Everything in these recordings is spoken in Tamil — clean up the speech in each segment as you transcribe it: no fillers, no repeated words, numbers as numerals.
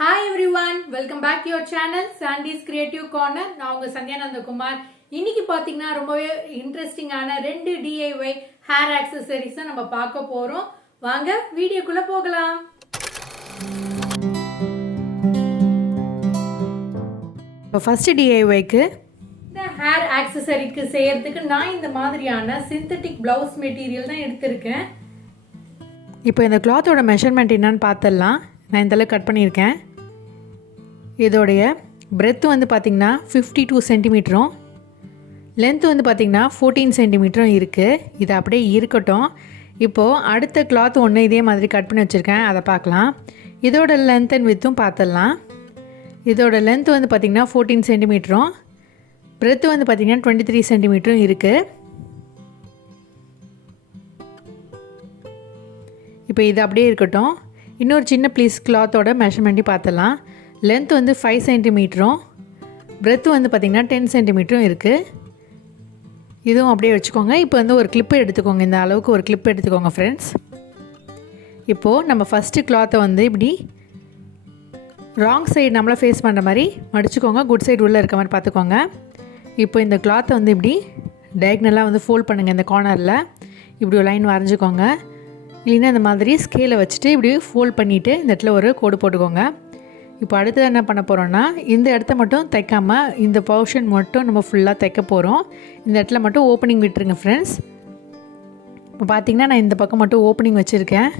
Hi everyone, welcome back to your channel Sandy's Creative Corner. நான் உங்க சந்தியானந்த குமார். இன்னைக்கு பாத்தீங்கன்னா ரொம்பவே இன்ட்ரெஸ்டிங்கான ரெண்டு DIY ஹேர் ஆக்சஸரீஸ் நம்ம பார்க்க போறோம். வாங்க வீடியோக்குள்ள போகலாம். இப்போ ஃபர்ஸ்ட் DIYக்கு இந்த ஹேர் ஆக்சஸரிக்கு செய்யறதுக்கு நான் இந்த மாதிரியான சிந்தட்டிக் ப்ளவுஸ் மெட்டீரியல் தான் எடுத்திருக்கேன். இப்போ இந்த கிளாத்தோட மெஷர்மெண்ட் என்னன்னு பார்த்தலாம். நான் இந்தளவு கட் பண்ணியிருக்கேன். இதோடைய பிரெத்து வந்து பார்த்திங்கன்னா 52 சென்டிமீட்டரும் லென்த்து வந்து பார்த்திங்கன்னா 14 சென்டிமீட்டரும் இருக்குது. இது அப்படியே இருக்கட்டும். இப்போது அடுத்த கிளாத் ஒன்று இதே மாதிரி கட் பண்ணி வச்சுருக்கேன், அதை பார்க்கலாம். இதோட லென்த் அண்ட் வித்தும் பார்த்துடலாம். இதோட லென்த் வந்து பார்த்திங்கன்னா 14 சென்டிமீட்டரும் பிரெத்து வந்து பார்த்திங்கன்னா 23 சென்டிமீட்டரும் இருக்குது. இப்போ இது அப்படியே இருக்கட்டும். இன்னொரு சின்ன ப்ளீஸ் கிளாத்தோட மெஷர்மெண்ட்டி பார்த்துடலாம். லென்த் வந்து 5 சென்டிமீட்டரும் பிரெத்து வந்து பார்த்திங்கன்னா 10 சென்டிமீட்டரும் இருக்குது. இதுவும் அப்படியே வச்சுக்கோங்க. இப்போ வந்து ஒரு கிளிப்பு எடுத்துக்கோங்க. இந்த அளவுக்கு ஒரு கிளிப் எடுத்துக்கோங்க ஃப்ரெண்ட்ஸ். இப்போது நம்ம ஃபஸ்ட்டு கிளாத்தை வந்து இப்படி ராங் சைடு நம்மளை ஃபேஸ் பண்ணுற மாதிரி மடிச்சுக்கோங்க. குட் சைடு உள்ளே இருக்க மாதிரி பார்த்துக்கோங்க. இப்போ இந்த கிளாத்தை வந்து இப்படி டயக்னலாக வந்து ஃபோல்ட் பண்ணுங்கள். இந்த கார்னரில் இப்படி ஒரு லைன் வரைஞ்சிக்கோங்க. இல்லைன்னா இந்த மாதிரி ஸ்கேலை வச்சுட்டு இப்படி ஃபோல்ட் பண்ணிவிட்டு இந்த இடத்துல ஒரு கோடு போட்டுக்கோங்க. இப்போ அடுத்தது என்ன பண்ண போகிறோன்னா, இந்த இடத்த மட்டும் தைக்காமல் இந்த போர்ஷன் மட்டும் நம்ம ஃபுல்லாக தைக்க போகிறோம். இந்த இடத்துல மட்டும் ஓப்பனிங் விட்டுருங்க ஃப்ரெண்ட்ஸ். இப்போ பார்த்திங்கன்னா நான் இந்த பக்கம் மட்டும் ஓப்பனிங் வச்சுருக்கேன்.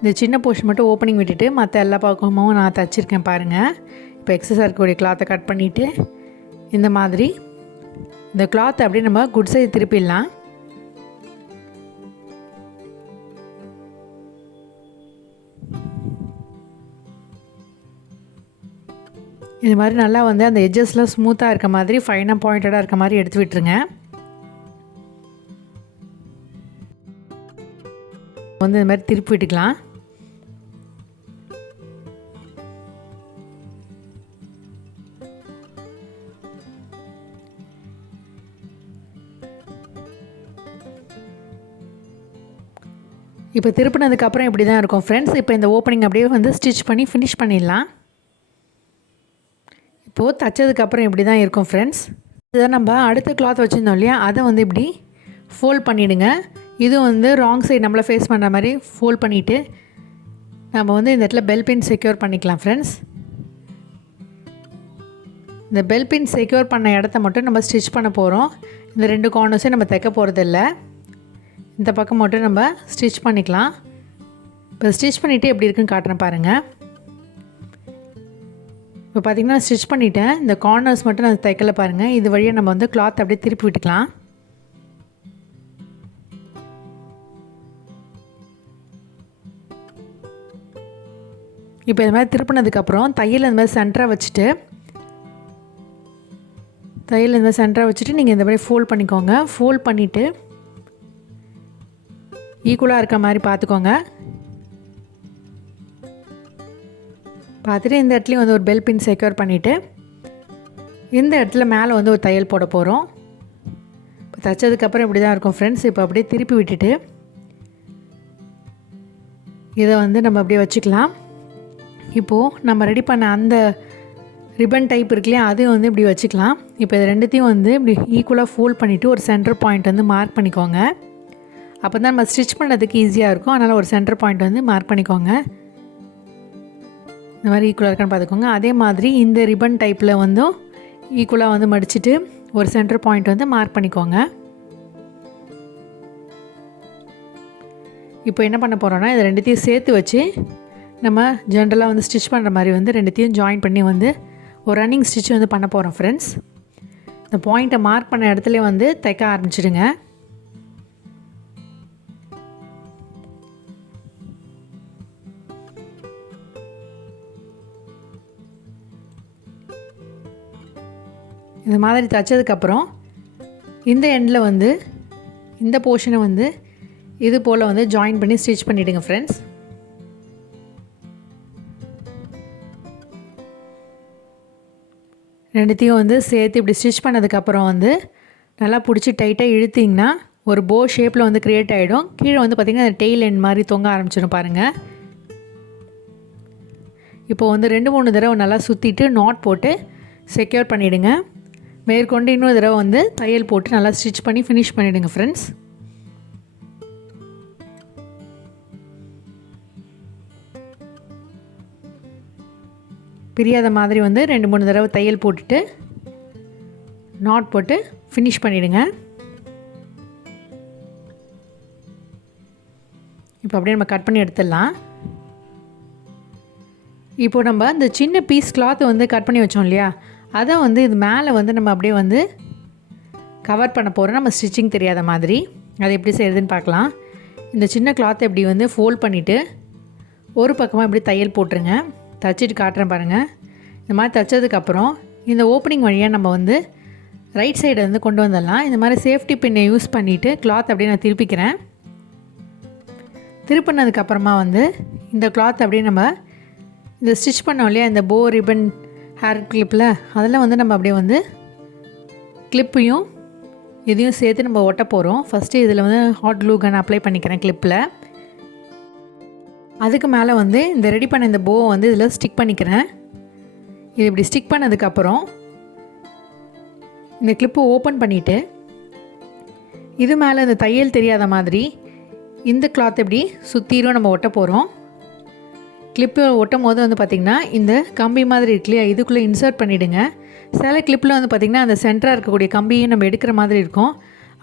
இந்த சின்ன போர்ஷன் மட்டும் ஓப்பனிங் விட்டுட்டு மற்ற எல்லா பக்கமும் நான் தைச்சிருக்கேன் பாருங்கள். இப்போ எக்ஸஸாக இருக்கக்கூடிய கிளாத்தை கட் பண்ணிவிட்டு இந்த மாதிரி இந்த கிளாத்தை அப்படியே நம்ம குட் சைடு திருப்பிடலாம். இது மாதிரி நல்லா வந்து அந்த எட்ஜஸ்லாம் ஸ்மூத்தாக இருக்க மாதிரி ஃபைனாக பாயிண்டடாக இருக்க மாதிரி எடுத்து விட்டுருங்க. வந்து இது மாதிரி திருப்பி விட்டுக்கலாம். இப்போ திருப்பினதுக்கப்புறம் இப்படி தான் இருக்கும் ஃப்ரெண்ட்ஸ். இப்போ இந்த ஓப்பனிங் அப்படியே வந்து ஸ்டிச் பண்ணி ஃபினிஷ் பண்ணிடலாம். இப்போது தைச்சதுக்கப்புறம் இப்படி தான் இருக்கும் ஃப்ரெண்ட்ஸ். இதை நம்ம அடுத்த கிளாத் வச்சுருந்தோம் இல்லையா, அதை வந்து இப்படி ஃபோல்ட் பண்ணிவிடுங்க. இது வந்து ராங் சைடு நம்மளை ஃபேஸ் பண்ணுற மாதிரி ஃபோல்ட் பண்ணிவிட்டு நம்ம வந்து இந்த இடத்துல பெல் பின் செக்யூர் பண்ணிக்கலாம் ஃப்ரெண்ட்ஸ். இந்த பெல் பின் செக்யூர் பண்ண இடத்த மட்டும் நம்ம ஸ்டிச் பண்ண போகிறோம். இந்த ரெண்டு கார்னர்ஸையும் நம்ம தைக்க போகிறதில்ல. இந்த பக்கம் மட்டும் நம்ம ஸ்டிச் பண்ணிக்கலாம். இப்போ ஸ்டிச் பண்ணிவிட்டு எப்படி இருக்குன்னு காட்டுறேன் பாருங்கள். இப்போ பார்த்திங்கன்னா ஸ்டிச் பண்ணிவிட்டேன். இந்த கார்னர்ஸ் மட்டும் நான் தைக்கல பாருங்கள். இது வழியாக நம்ம வந்து கிளாத் அப்படியே திருப்பி விட்டுக்கலாம். இப்போ இது மாதிரி திருப்பினதுக்கப்புறம் தையல் இந்த மாதிரி சென்டராக வச்சுட்டு நீங்கள் இந்த மாதிரி ஃபோல்ட் பண்ணிக்கோங்க. ஃபோல்ட் பண்ணிவிட்டு ஈக்குவலாக இருக்க மாதிரி பார்த்துக்கோங்க. பார்த்துட்டு இந்த இடத்துலையும் வந்து ஒரு பெல் பின் செக்யூர் பண்ணிவிட்டு இந்த இடத்துல மேலே வந்து ஒரு தையல் போட போகிறோம். இப்போ தைச்சதுக்கப்புறம் இப்படி தான் இருக்கும் ஃப்ரெண்ட்ஸ். இப்போ அப்படியே திருப்பி விட்டுட்டு இதை வந்து நம்ம அப்படியே வச்சுக்கலாம். இப்போது நம்ம ரெடி பண்ண அந்த ரிப்பன் டைப் இருக்குல்லையா, அதையும் வந்து இப்படி வச்சுக்கலாம். இப்போ இது ரெண்டுத்தையும் வந்து இப்படி ஈக்குவலாக ஃபோல்ட் பண்ணிவிட்டு ஒரு சென்டர் பாயிண்ட் வந்து மார்க் பண்ணிக்கோங்க. அப்போ தான் நம்ம ஸ்டிச் பண்ணுறதுக்கு ஈஸியாக இருக்கும். அதனால் ஒரு சென்டர் பாயிண்ட் வந்து மார்க் பண்ணிக்கோங்க. இந்த மாதிரி ஈக்குவலாக இருக்கான்னு பார்த்துக்கோங்க. அதே மாதிரி இந்த ரிப்பன் டைப்பில் வந்து ஈக்குவலாக வந்து மடிச்சுட்டு ஒரு சென்டர் பாயிண்ட் வந்து மார்க் பண்ணிக்கோங்க. இப்போ என்ன பண்ண போகிறோன்னா, இது ரெண்டுத்தையும் சேர்த்து வச்சு நம்ம ஜென்ரலாக வந்து ஸ்டிச் பண்ணுற மாதிரி வந்து ரெண்டுத்தையும் ஜாயின் பண்ணி வந்து ஒரு ரன்னிங் ஸ்டிச் வந்து பண்ண போகிறோம் ஃப்ரெண்ட்ஸ். இந்த பாயிண்ட்டை மார்க் பண்ண இடத்துல வந்து தைக்க ஆரம்பிச்சிடுங்க. இந்த மாதிரி தைச்சதுக்கப்புறம் இந்த எண்டில் வந்து இந்த போர்ஷனை வந்து இது போல் வந்து ஜாயின் பண்ணி ஸ்டிச் பண்ணிவிடுங்க ஃப்ரெண்ட்ஸ். ரெண்டுத்தையும் வந்து சேர்த்து இப்படி ஸ்டிச் பண்ணதுக்கப்புறம் வந்து நல்லா பிடிச்சி டைட்டாக இழுத்திங்கன்னா ஒரு போ ஷேப்பில் வந்து க்ரியேட் ஆகிடும். கீழே வந்து பார்த்திங்கன்னா டெய்ல் எண்ட் மாதிரி தொங்க ஆரம்பிச்சிடும் பாருங்கள். இப்போ வந்து 2-3 தடவை நல்லா சுற்றிட்டு நாட் போட்டு செக்யூர் பண்ணிவிடுங்க. மேற்கொண்டு இன்னொரு தடவை வந்து தையல் போட்டு நல்லா ஸ்டிச் பண்ணி ஃபினிஷ் பண்ணிவிடுங்க ஃப்ரெண்ட்ஸ். பிரியாத மாதிரி வந்து 2-3 தடவை தையல் போட்டுட்டு நாட் போட்டு ஃபினிஷ் பண்ணிவிடுங்க. இப்போ அப்படியே நம்ம கட் பண்ணி எடுத்துடலாம். இப்போ நம்ம இந்த சின்ன பீஸ் கிளாத்தை வந்து கட் பண்ணி வச்சோம் இல்லையா, அதை வந்து இது மேலே வந்து நம்ம அப்படியே வந்து கவர் பண்ண போகிறோம், நம்ம ஸ்டிச்சிங் தெரியாத மாதிரி. அதை எப்படி செய்கிறதுன்னு பார்க்கலாம். இந்த சின்ன கிளாத்தை இப்படி வந்து ஃபோல்ட் பண்ணிவிட்டு ஒரு பக்கமாக இப்படி தையல் போட்டுருங்க. தைச்சிட்டு காட்டுறேன் பாருங்கள். இந்த மாதிரி தைச்சதுக்கப்புறம் இந்த ஓப்பனிங் வழியாக நம்ம வந்து ரைட் சைடை வந்து கொண்டு வந்துடலாம். இந்த மாதிரி சேஃப்டி பின்னை யூஸ் பண்ணிவிட்டு கிளாத் அப்படியே நான் திருப்பிக்கிறேன். திருப்பினதுக்கப்புறமா வந்து இந்த கிளாத் அப்படியே நம்ம இந்த ஸ்டிச் பண்ணோம் இல்லையா, இந்த போ ரிப்பன் ஹேர் கிளிப்பில் அதெல்லாம் வந்து நம்ம அப்படியே வந்து கிளிப்பையும் இதையும் சேர்த்து நம்ம ஒட்ட போகிறோம். ஃபஸ்ட்டு இதில் வந்து ஹாட் க்ளூ கன் அப்ளை பண்ணிக்கிறேன் கிளிப்பில். அதுக்கு மேலே வந்து இந்த ரெடி பண்ண இந்த போவை வந்து இதில் ஸ்டிக் பண்ணிக்கிறேன். இது இப்படி ஸ்டிக் பண்ணதுக்கப்புறம் இந்த கிளிப்பை ஓப்பன் பண்ணிவிட்டு இது மேலே இந்த தையல் தெரியாத மாதிரி இந்த கிளாத் எப்படி சுற்றிலும் நம்ம ஒட்ட போகிறோம். கிளிப்பு ஒட்டும் போது வந்து பார்த்திங்கன்னா இந்த கம்பி மாதிரி இருக்கு இல்லையா, இதுக்குள்ளே இன்சர்ட் பண்ணிவிடுங்க. சில கிளிப்பில் வந்து பார்த்திங்கன்னா அந்த சென்டராக இருக்கக்கூடிய கம்பியும் நம்ம எடுக்கிற மாதிரி இருக்கும்.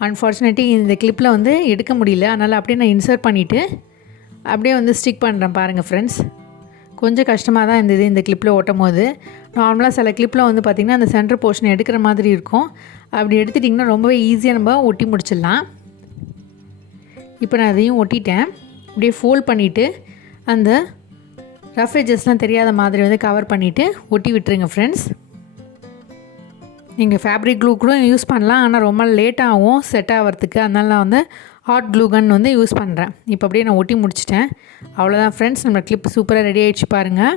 அன்ஃபார்ச்சுனேட்லி இந்த கிளிப்பில் வந்து எடுக்க முடியல, அதனால் அப்படியே நான் இன்சர்ட் பண்ணிவிட்டு அப்படியே வந்து ஸ்டிக் பண்ணுறேன் பாருங்கள் ஃப்ரெண்ட்ஸ். கொஞ்சம் கஷ்டமாக தான் இருந்தது இந்த கிளிப்பில் ஒட்டும் போது. நார்மலாக சில கிளிப்பில் வந்து பார்த்திங்கன்னா அந்த சென்டர் போர்ஷன் எடுக்கிற மாதிரி இருக்கும். அப்படி எடுத்துட்டிங்கன்னா ரொம்பவே ஈஸியாக நம்ம ஒட்டி முடிச்சிடலாம். இப்போ நான் அதையும் ஒட்டிட்டேன். அப்படியே ஃபோல்ட் பண்ணிவிட்டு அந்த ரஃப் எட்ஜஸ்லாம் தெரியாத மாதிரி வந்து கவர் பண்ணிவிட்டு ஒட்டி விட்டுருங்க ஃப்ரெண்ட்ஸ். நீங்கள் ஃபேப்ரிக் க்ளூ கூட யூஸ் பண்ணலாம், ஆனால் ரொம்ப லேட் ஆகும் செட் ஆகிறதுக்கு. அதனால நான் வந்து ஹாட் க்ளூ கன் வந்து யூஸ் பண்ணுறேன். இப்போ அப்படியே நான் ஒட்டி முடிச்சிட்டேன். அவ்வளோதான் ஃப்ரெண்ட்ஸ், நம்ம கிளிப் சூப்பராக ரெடி ஆகிடுச்சு பாருங்கள்.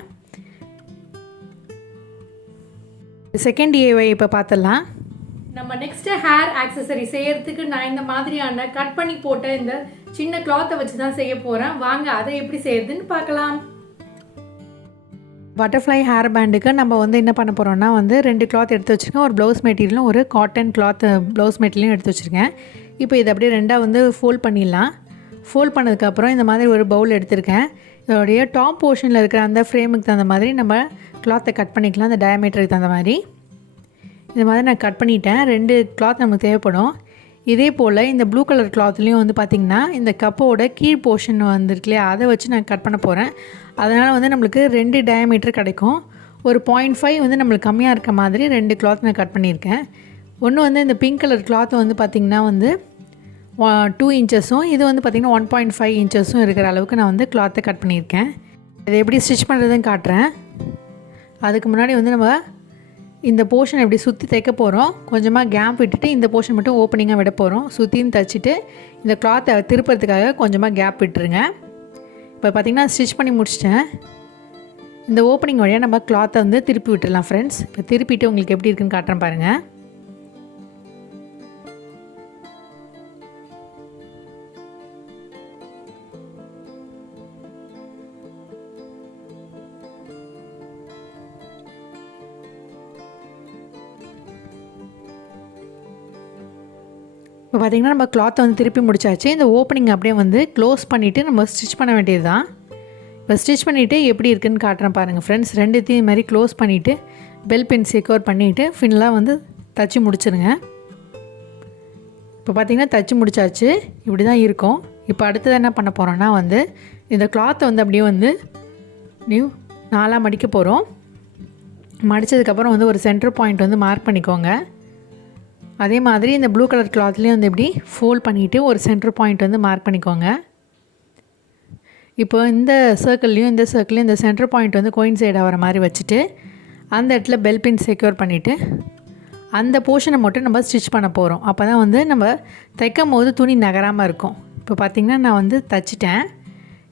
செகண்ட் DIY இப்போ பார்த்துடலாம். நம்ம நெக்ஸ்ட்டு ஹேர் ஆக்சசரி செய்யறதுக்கு நான் இந்த மாதிரியான கட் பண்ணி போட்ட இந்த சின்ன கிளாத்தை வச்சு தான் செய்ய போகிறேன். வாங்க அதை எப்படி செய்யறதுன்னு பார்க்கலாம். பட்டர்ஃப்ளை ஹேர் பேண்டுக்கு நம்ம வந்து என்ன பண்ண போகிறோம்னா வந்து 2 கிளாத் எடுத்து வச்சுருக்கேன். ஒரு ப்ளவுஸ் மெட்டீரியலும் ஒரு காட்டன் கிளாத் ப்ளவுஸ் மெட்டீரியலும் எடுத்து வச்சுருக்கேன். இப்போ இதை அப்படியே 2ஆக வந்து ஃபோல்ட் பண்ணிடலாம். ஃபோல்ட் பண்ணதுக்கப்புறம் இந்த மாதிரி ஒரு பவுல் எடுத்திருக்கேன். இதோடைய டாப் போர்ஷனில் இருக்கிற அந்த ஃப்ரேமுக்கு தகுந்த மாதிரி நம்ம கிளாத்தை கட் பண்ணிக்கலாம். அந்த டயமீட்டருக்கு தகுந்த மாதிரி இந்த மாதிரி நான் கட் பண்ணிட்டேன். 2 கிளாத் நமக்கு தேவைப்படும். இதே போல் இந்த ப்ளூ கலர் கிளாத்லேயும் வந்து பார்த்திங்கன்னா இந்த கப்போட கீழ் போர்ஷன் வந்துருக்கு இல்லையா, அதை வச்சு நான் கட் பண்ண போகிறேன். அதனால் வந்து நம்மளுக்கு 2 டயமீட்டர் கிடைக்கும். ஒரு 0.5 வந்து நம்மளுக்கு கம்மியாக இருக்க மாதிரி 2 கிளாத் நான் கட் பண்ணியிருக்கேன். ஒன்று வந்து இந்த பிங்க் கலர் கிளாத் வந்து பார்த்திங்கன்னா வந்து 2 இன்ச்சஸும், இது வந்து பார்த்திங்கன்னா 1.5 இன்ச்சஸும் இருக்கிற அளவுக்கு நான் வந்து கிளாத்தை கட் பண்ணியிருக்கேன். இதை எப்படி ஸ்டிச் பண்ணுறதுன்னு காட்டுறேன். அதுக்கு முன்னாடி வந்து நம்ம இந்த போர்ஷன் எப்படி சுற்றி தைக்க போகிறோம். கொஞ்சமாக கேப் விட்டுட்டு இந்த போர்ஷன் மட்டும் ஓப்பனிங்காக விட போகிறோம். சுற்றின்னு தைச்சிட்டு இந்த கிளாத்தை திருப்புறதுக்காக கொஞ்சமாக கேப் விட்டுருங்க. இப்போ பார்த்திங்கன்னா ஸ்டிச் பண்ணி முடிச்சிட்டேன். இந்த ஓப்பனிங் வழியாக நம்ம கிளாத்தை வந்து திருப்பி விட்டுடலாம் ஃப்ரெண்ட்ஸ். இப்போ திருப்பிட்டு உங்களுக்கு எப்படி இருக்குன்னு காட்டுறேன் பாருங்கள். இப்போ பார்த்திங்கன்னா நம்ம கிளாத்தை வந்து திருப்பி முடிச்சாச்சு. இந்த ஓப்பனிங் அப்படியே வந்து க்ளோஸ் பண்ணிவிட்டு நம்ம ஸ்டிச் பண்ண வேண்டியது தான். இப்போ ஸ்டிச் பண்ணிவிட்டு எப்படி இருக்குதுன்னு காட்டுறேன் பாருங்கள் ஃப்ரெண்ட்ஸ். 2த்தையும் மாதிரி க்ளோஸ் பண்ணிவிட்டு பெல் பின் செக்யூர் பண்ணிவிட்டு ஃபின்லாக வந்து தச்சு முடிச்சிருங்க. இப்போ பார்த்திங்கன்னா தச்சு முடிச்சாச்சு. இப்படி தான் இருக்கும். இப்போ அடுத்தது என்ன பண்ண போகிறோன்னா வந்து இந்த கிளாத்தை வந்து அப்படியே வந்து 4ஆக மடிக்க போகிறோம். மடித்ததுக்கப்புறம் வந்து ஒரு சென்டர் பாயிண்ட் வந்து மார்க் பண்ணிக்கோங்க. அதே மாதிரி இந்த ப்ளூ கலர் கிளாத்லேயும் வந்து இப்படி ஃபோல்ட் பண்ணிவிட்டு ஒரு சென்டர் பாயிண்ட் வந்து மார்க் பண்ணிக்கோங்க. இப்போ இந்த சர்க்கிள்லேயும் இந்த சென்டர் பாயிண்ட் வந்து கோயின்சைட் ஆகிற மாதிரி வச்சுட்டு அந்த இடத்துல பெல் பின் செக்யூர் பண்ணிவிட்டு அந்த போர்ஷனை மட்டும் நம்ம ஸ்டிச் பண்ண போகிறோம். அப்போ தான் வந்து நம்ம தைக்கும் போது துணி நகராமல் இருக்கும். இப்போ பார்த்திங்கன்னா நான் வந்து தைச்சிட்டேன்.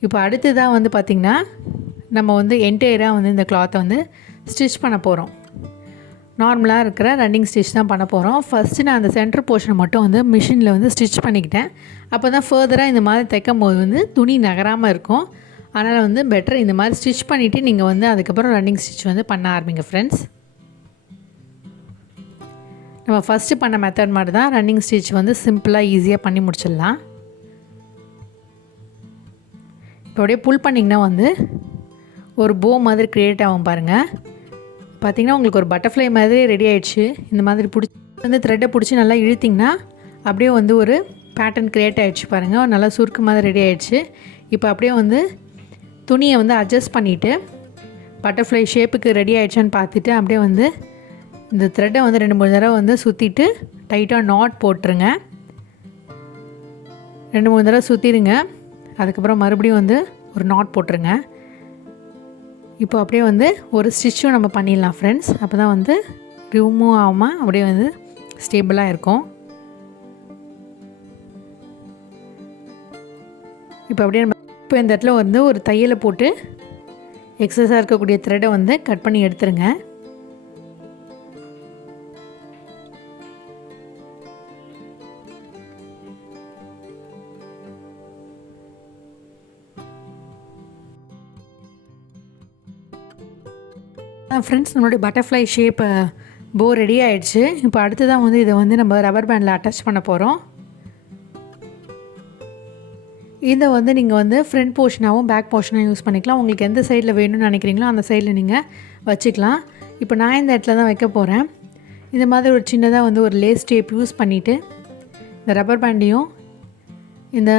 இப்போ அடுத்ததாக வந்து பார்த்திங்கன்னா நம்ம வந்து என்டையராக வந்து இந்த கிளாத்தை வந்து ஸ்டிச் பண்ண போகிறோம். நார்மலாக இருக்கிற ரன்னிங் ஸ்டிச் தான் பண்ண போகிறோம். ஃபஸ்ட்டு நான் அந்த சென்டர் போர்ஷனை மட்டும் வந்து மிஷினில் வந்து ஸ்டிச் பண்ணிக்கிட்டேன். அப்போ தான் ஃபர்தராக இந்த மாதிரி தைக்கும் போது வந்து துணி நகராமல் இருக்கும். அதனால் வந்து பெட்டர் இந்த மாதிரி ஸ்டிச் பண்ணிவிட்டு நீங்கள் வந்து அதுக்கப்புறம் ரன்னிங் ஸ்டிச் வந்து பண்ண ஆரம்பிங்க ஃப்ரெண்ட்ஸ். நம்ம ஃபஸ்ட்டு பண்ண மெத்தட் மாதிரி தான் ரன்னிங் ஸ்டிச் வந்து சிம்பிளாக ஈஸியாக பண்ணி முடிச்சிடலாம். இப்போ அப்படியே புல் பண்ணிங்கன்னா வந்து ஒரு போ மாதிரி க்ரியேட் ஆகும் பாருங்கள். பார்த்திங்கன்னா உங்களுக்கு ஒரு பட்டர்ஃப்ளை மாதிரி ரெடி ஆகிடுச்சு. இந்த மாதிரி பிடிச்சி வந்து த்ரெட்டை பிடிச்சி நல்லா இழுத்திங்கன்னா அப்படியே வந்து ஒரு பேட்டர்ன் க்ரியேட் ஆகிடுச்சு பாருங்கள். நல்லா சுருக்கு மாதிரி ரெடி ஆகிடுச்சு. இப்போ அப்படியே வந்து துணியை வந்து அட்ஜஸ்ட் பண்ணிவிட்டு பட்டர்ஃப்ளை ஷேப்புக்கு ரெடி ஆகிடுச்சான்னு பார்த்துட்டு அப்படியே வந்து இந்த த்ரெட்டை வந்து 2-3 தடவை வந்து சுற்றிட்டு டைட்டாக நாட் போட்டுருங்க. 2-3 தடவை சுற்றிடுங்க. அதுக்கப்புறம் மறுபடியும் வந்து ஒரு நாட் போட்டுருங்க. இப்போ அப்படியே வந்து ஒரு ஸ்டிச்சும் நம்ம பண்ணிடலாம் ஃப்ரெண்ட்ஸ். அப்போ தான் வந்து ரிமூவ் ஆகாமல் அப்படியே வந்து ஸ்டேபிளாக இருக்கும். இப்போ அப்படியே நம்ம இப்போ இந்த இடத்துல வந்து ஒரு தையலை போட்டு எக்ஸஸாக இருக்கக்கூடிய த்ரெட்டை வந்து கட் பண்ணி எடுத்துருங்க. ஃப்ரெண்ட்ஸ் நம்மளுடைய பட்டர்ஃப்ளை ஷேப் போ ரெடி ஆகிடுச்சு. இப்போ அடுத்து தான் வந்து இதை வந்து நம்ம ரப்பர் பேண்டில் அட்டாச் பண்ண போகிறோம். இதை வந்து நீங்கள் வந்து ஃப்ரண்ட் போர்ஷனாகவும் பேக் போர்ஷனாகவும் யூஸ் பண்ணிக்கலாம். உங்களுக்கு எந்த சைடில் வேணும்னு நினைக்கிறீங்களோ அந்த சைடில் நீங்கள் வச்சுக்கலாம். இப்போ நான் இந்த இடத்துல தான் வைக்க போகிறேன். இந்த மாதிரி ஒரு சின்னதாக வந்து ஒரு லேஸ் டேப் யூஸ் பண்ணிவிட்டு இந்த ரப்பர் பேண்டையும் இந்த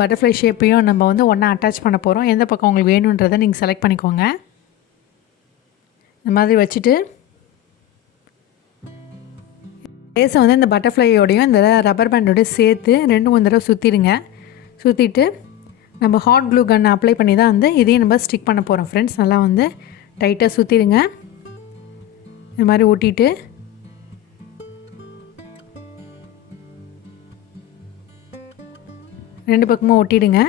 பட்டர்ஃப்ளை ஷேப்பையும் நம்ம வந்து ஒன்றா அட்டாச் பண்ண போகிறோம். எந்த பக்கம் உங்களுக்கு வேணுன்றதை நீங்கள் செலக்ட் பண்ணிக்கோங்க. இந்த மாதிரி வச்சுட்டு லேஸை வந்து இந்த பட்டர்ஃப்ளையோடையும் இந்த ரப்பர் பேண்டோடையும் சேர்த்து 2-3 தடவை சுற்றிடுங்க. சுற்றிட்டு நம்ம ஹாட் க்ளூ கன் அப்ளை பண்ணி தான் வந்து இதையும் நம்ம ஸ்டிக் பண்ண போகிறோம் ஃப்ரெண்ட்ஸ். நல்லா வந்து டைட்டாக சுற்றிடுங்க. இந்த மாதிரி ஒட்டிட்டு ரெண்டு பக்கமும் ஒட்டிடுங்க.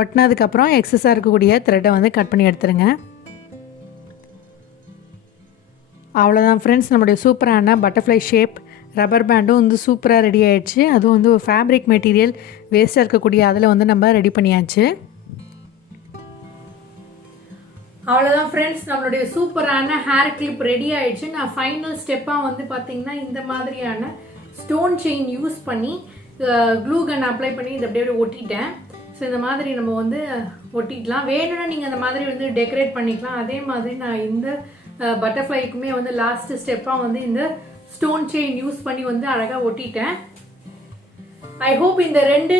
ஒட்டினதுக்கப்புறம் எக்ஸஸாக இருக்கக்கூடிய த்ரெட்டை வந்து கட் பண்ணி எடுத்துருங்க. அவ்வளோதான் ஃப்ரெண்ட்ஸ், நம்மளுடைய சூப்பரான பட்டர்ஃப்ளை ஷேப் ரப்பர் பேண்டும் வந்து சூப்பராக ரெடி ஆகிடுச்சு. அதுவும் வந்து ஒரு ஃபேப்ரிக் மெட்டீரியல் வேஸ்ட்டாக இருக்கக்கூடிய அதில் வந்து நம்ம ரெடி பண்ணியாச்சு. அவ்வளோதான் ஃப்ரெண்ட்ஸ், நம்மளுடைய சூப்பரான ஹேர் கிளிப் ரெடி ஆகிடுச்சு. நான் ஃபைனல் ஸ்டெப்பாக வந்து பார்த்திங்கன்னா இந்த மாதிரியான ஸ்டோன் செயின் யூஸ் பண்ணி க்ளூ கன் அப்ளை பண்ணி இதை அப்படியே ஒட்டிட்டேன். ஸோ இந்த மாதிரி நம்ம வந்து ஒட்டிக்கலாம். வேணும்னா நீங்கள் அந்த மாதிரி வந்து டெக்கரேட் பண்ணிக்கலாம். அதே மாதிரி நான் இந்த பட்டர்ஃப்ளைக்குமே வந்து லாஸ்ட் ஸ்டெப்பாக வந்து இந்த ஸ்டோன் செயின் யூஸ் பண்ணி வந்து அழகாக ஒட்டிட்டேன். ஐ ஹோப் இந்த 2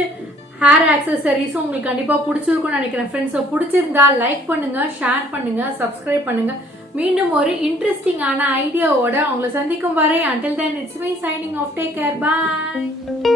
ஹேர் ஆக்சசரிஸும் உங்களுக்கு கண்டிப்பாக பிடிச்சிருக்கும்னு நினைக்கிறேன் ஃப்ரெண்ட்ஸ். ஸோ பிடிச்சிருந்தா லைக் பண்ணுங்கள், ஷேர் பண்ணுங்கள், சப்ஸ்கிரைப் பண்ணுங்கள். மீண்டும் ஒரு இன்ட்ரெஸ்டிங்கான ஐடியாவோட உங்களை சந்திக்கும் வரை until then it's me signing off. Take care. Bye.